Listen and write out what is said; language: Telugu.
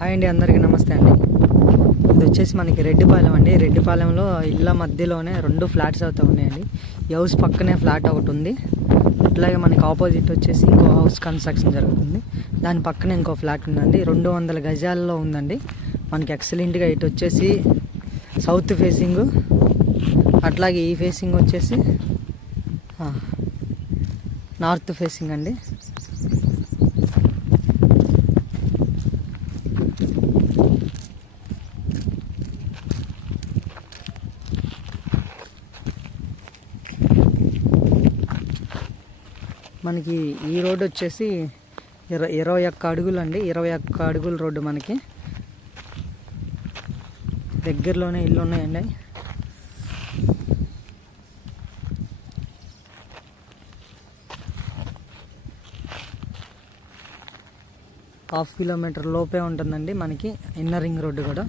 హాయ్ అండి, అందరికీ నమస్తే అండి. ఇది వచ్చేసి మనకి రెడ్డిపాలెం అండి. రెడ్డిపాలెంలో ఇళ్ళ మధ్యలోనే 2 ఫ్లాట్స్ అవుతా ఉన్నాయండి. ఈ హౌస్ పక్కనే ఫ్లాట్ ఒకటి ఉంది. అట్లాగే మనకి ఆపోజిట్ వచ్చేసి ఇంకో హౌస్ కన్స్ట్రక్షన్ జరుగుతుంది. దాని పక్కనే ఇంకో ఫ్లాట్ ఉందండి. 200 గజాల్లో ఉందండి. మనకి ఎక్సలెంట్గా ఇటు వచ్చేసి సౌత్ ఫేసింగ్, అట్లాగే ఈ ఫేసింగ్ వచ్చేసి నార్త్ ఫేసింగ్ అండి. మనకి ఈ రోడ్డు వచ్చేసి 21 అడుగులు అండి. 21 అడుగుల రోడ్డు. మనకి దగ్గరలోనే ఇల్లు ఉన్నాయండి. ½ కిలోమీటర్ లోపే ఉంటుందండి మనకి ఇన్నర్ రింగ్ రోడ్డు కూడా.